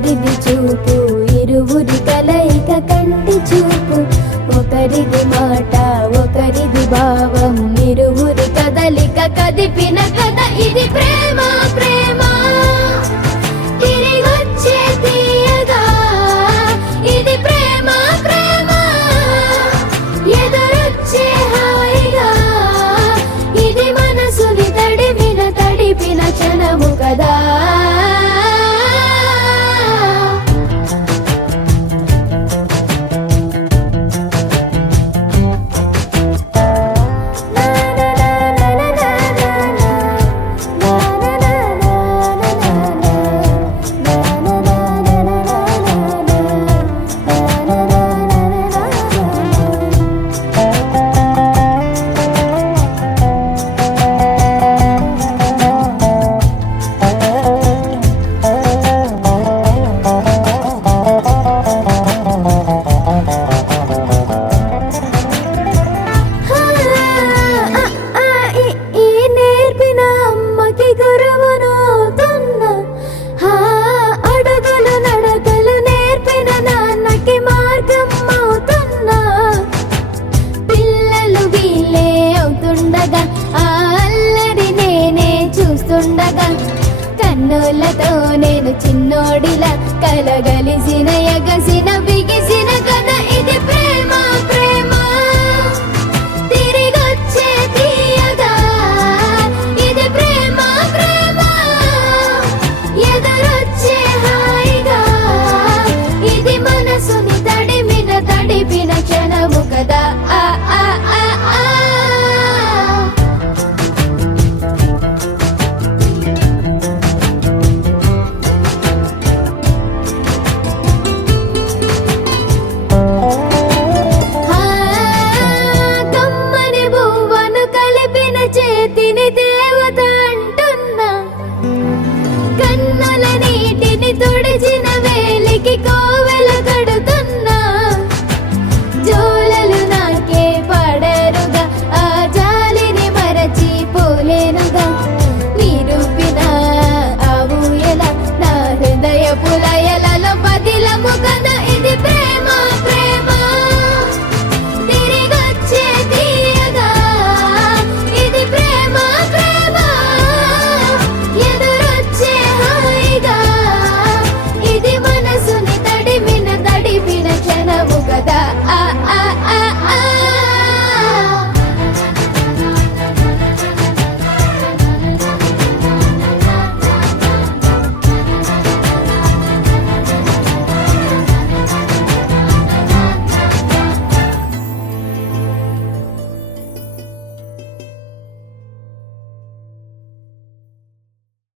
ఒకరిది చూపు ఇరువురి కలయిక కంటి చూపు ఒకరిది మాట ఒకరిది భావం ఇరువురి కదలిక కదిపిన కథ ఇది ప్రేమ ప్రేమ తిరిగొచ్చే తీయగా ఇది ప్రేమ ప్రేమ ఎదురొచ్చే హాయిగా ఇది మనసుని తడిపిన క్షణము కదా కన్నులతో నేను చిన్నోడిలా కలగలిసిన ఎగసిన బిగిసిన కథ ఇది ప్రేమ ప్రేమ తిరిగొచ్చే తీయగా ఇది ప్రేమ ప్రేమ ఎదురొచ్చే హాయిగా ఇది మనసుని తడిపిన క్షణము కదా ఆ ఆ ఆ ఆ దేవత అంటున్నా కన్నుల నీటిని తుడిచిన వేలికి కోవెల కడుతున్నా జోలలు నాకే పడరుగా ఆ జాలిని మరచి పోలేనుగా నిరూపిన ఆ ఊయల నా హృదయ పులయలలో పదిలము కదా